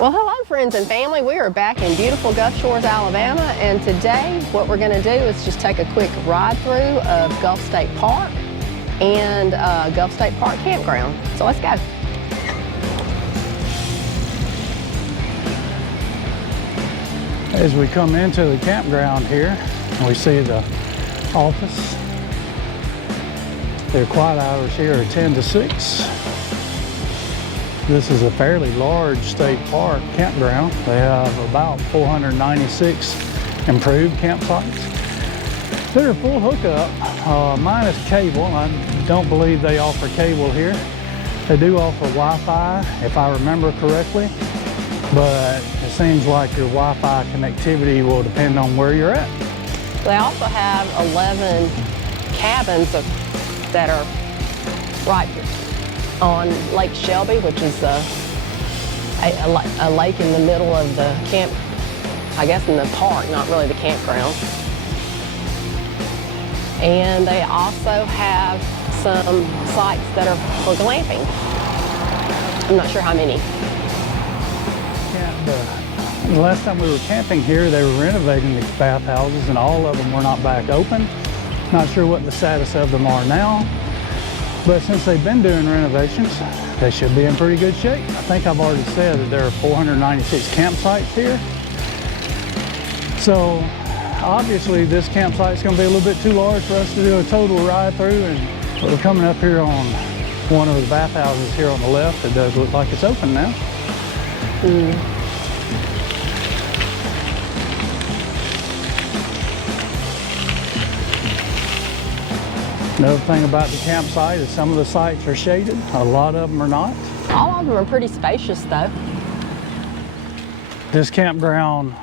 Well, hello friends and family. We are back in beautiful Gulf Shores, Alabama, and today what we're going to do is just take a quick ride through of Gulf State Park and Gulf State Park Campground. So let's go. As we come into the campground here, we see the office. Their quiet hours here are 10 to 6. This is a fairly large state park campground. They have about 496 improved campsites. They're full hookup, minus cable. I don't believe they offer cable here. They do offer Wi-Fi, if I remember correctly, but it seems like your Wi-Fi connectivity will depend on where you're at. They also have 11 cabins that are right on Lake Shelby, which is a lake in the middle of the camp, I guess in the park, not really the campground. And they also have some sites that are for glamping. I'm not sure how many. And, the last time we were camping here, they were renovating the bathhouses and all of them were not back open. Not sure what the status of them are now. But since they've been doing renovations, they should be in pretty good shape. I think I've already said that there are 496 campsites here. So obviously this campsite is going to be a little bit too large for us to do a total ride through, and we're coming up here on one of the bathhouses here on the left. It does look like it's open now. Another thing about the campsite is some of the sites are shaded. A lot of them are not. All of them are pretty spacious though. This campground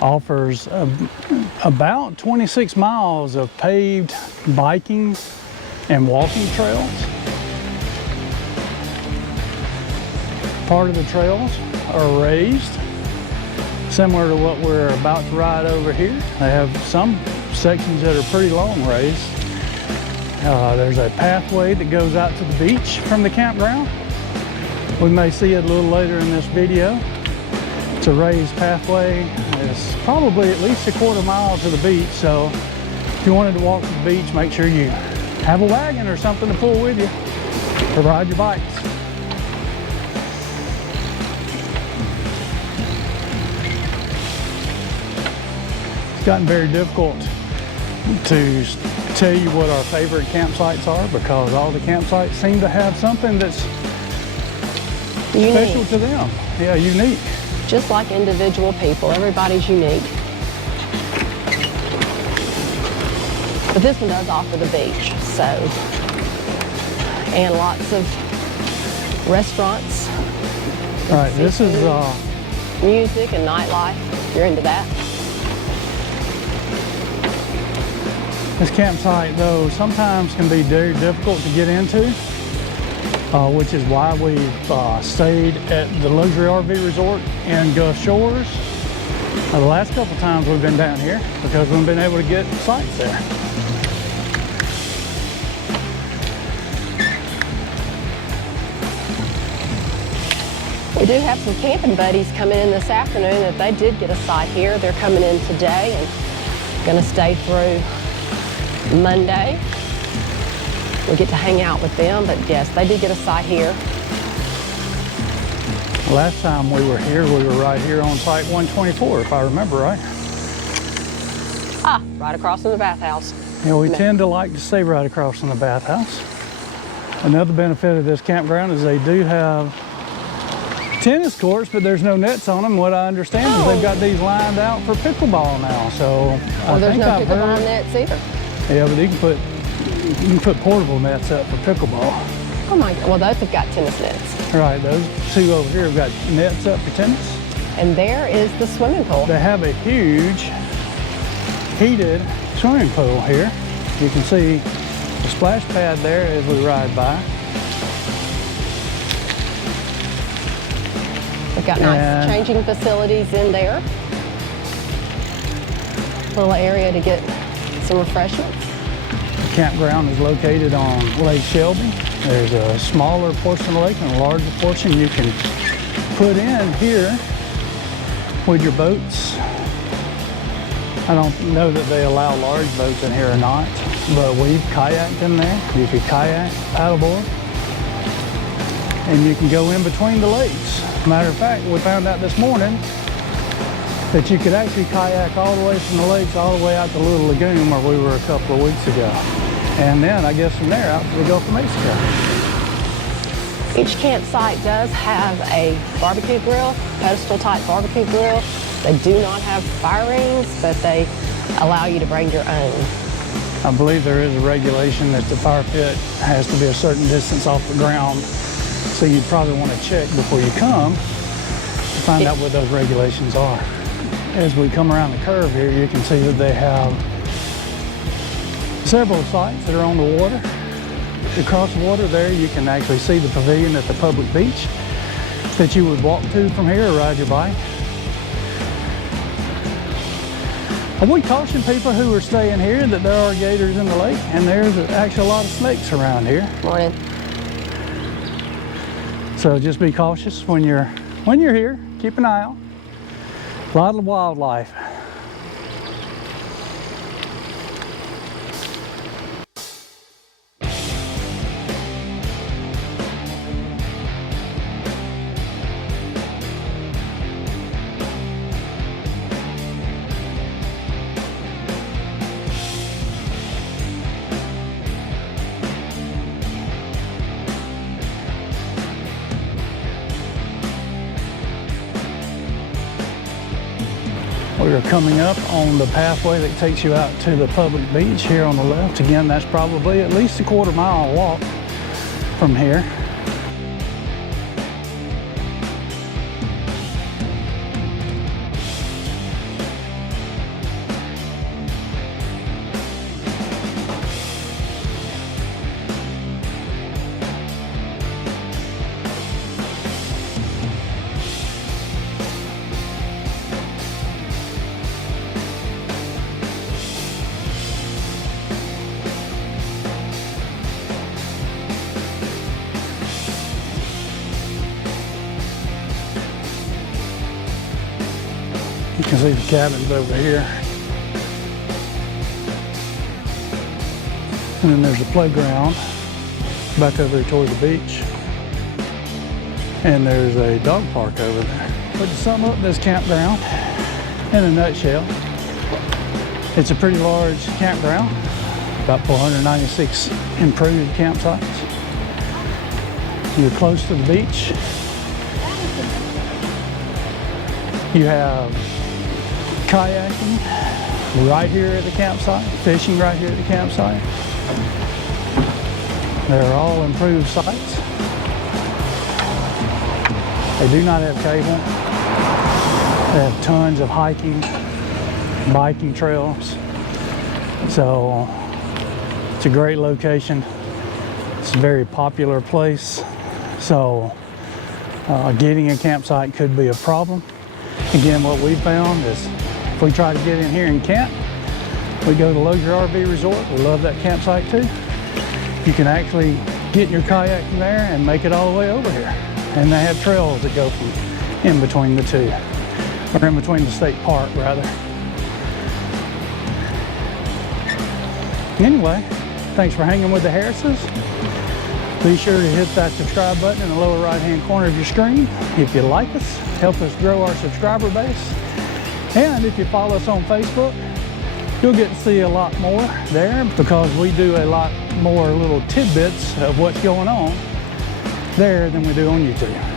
offers about 26 miles of paved biking and walking trails. Part of the trails are raised, similar to what we're about to ride over here. They have some sections that are pretty long raised. There's a pathway that goes out to the beach from the campground. We may see it a little later in this video. It's a raised pathway. It's probably at least a quarter mile to the beach, so if you wanted to walk to the beach, make sure you have a wagon or something to pull with you to ride your bikes. It's gotten very difficult to tell you what our favorite campsites are because all the campsites seem to have something that's unique. Special to them. Yeah, unique. Just like individual people, everybody's unique. But this one does offer the beach, so, and lots of restaurants. All right, this is music and nightlife, if you're into that. This campsite, though, sometimes can be very difficult to get into, which is why we've stayed at the luxury RV resort in Gulf Shores. The last couple times we've been down here because we've been able to get sites there. We do have some camping buddies coming in this afternoon. If they did get a site here, they're coming in today and going to stay through Monday. We get to hang out with them, but yes, they did get a site here. Last time we were here, we were right here on site 124, if I remember right. Ah, right across from the bathhouse. Yeah, we tend to like to stay right across from the bathhouse. Another benefit of this campground is they do have tennis courts, but there's no nets on them. What I understand is they've got these lined out for pickleball now. So well, there's no pickleball nets either. Yeah, but you can put portable nets up for pickleball. Oh my God, well those have got tennis nets. Right, those two over here have got nets up for tennis. And there is the swimming pool. They have a huge heated swimming pool here. You can see the splash pad there as we ride by. They've got nice changing facilities in there. Little area to get some refreshments. The campground is located on Lake Shelby. There's a smaller portion of the lake and a larger portion you can put in here with your boats. I don't know that they allow large boats in here or not, but we've kayaked in there. You can kayak out aboard, and you can go in between the lakes. Matter of fact, we found out this morning that you could actually kayak all the way from the lakes all the way out to Little Lagoon where we were a couple of weeks ago. And then I guess from there out to the Gulf of Mexico. Each campsite does have a barbecue grill, pedestal type barbecue grill. They do not have fire rings, but they allow you to bring your own. I believe there is a regulation that the fire pit has to be a certain distance off the ground. So you'd probably want to check before you come to find out what those regulations are. As we come around the curve here, you can see that they have several sites that are on the water. Across the water there, you can actually see the pavilion at the public beach that you would walk to from here or ride your bike. And we caution people who are staying here that there are gators in the lake, and there's actually a lot of snakes around here. Morning. So just be cautious when you're here. Keep an eye out. A lot of wildlife. We are coming up on the pathway that takes you out to the public beach here on the left. Again, that's probably at least a quarter-mile walk from here. You can see the cabins over here. And then there's a playground back over here toward the beach. And there's a dog park over there. But to sum up this campground in a nutshell, it's a pretty large campground, about 496 improved campsites. You're close to the beach. You have kayaking right here at the campsite, fishing right here at the campsite. They're all improved sites. They do not have cable. They have tons of hiking, biking trails. So it's a great location. It's a very popular place. So getting a campsite could be a problem. Again, what we found is if we try to get in here and camp, we go to Luxury RV Resort. We love that campsite too. You can actually get your kayak from there and make it all the way over here. And they have trails that go from in between the two, or in between the state park rather. Anyway, thanks for hanging with the Harrises. Be sure to hit that subscribe button in the lower right-hand corner of your screen. If you like us, help us grow our subscriber base. And if you follow us on Facebook, you'll get to see a lot more there because we do a lot more little tidbits of what's going on there than we do on YouTube.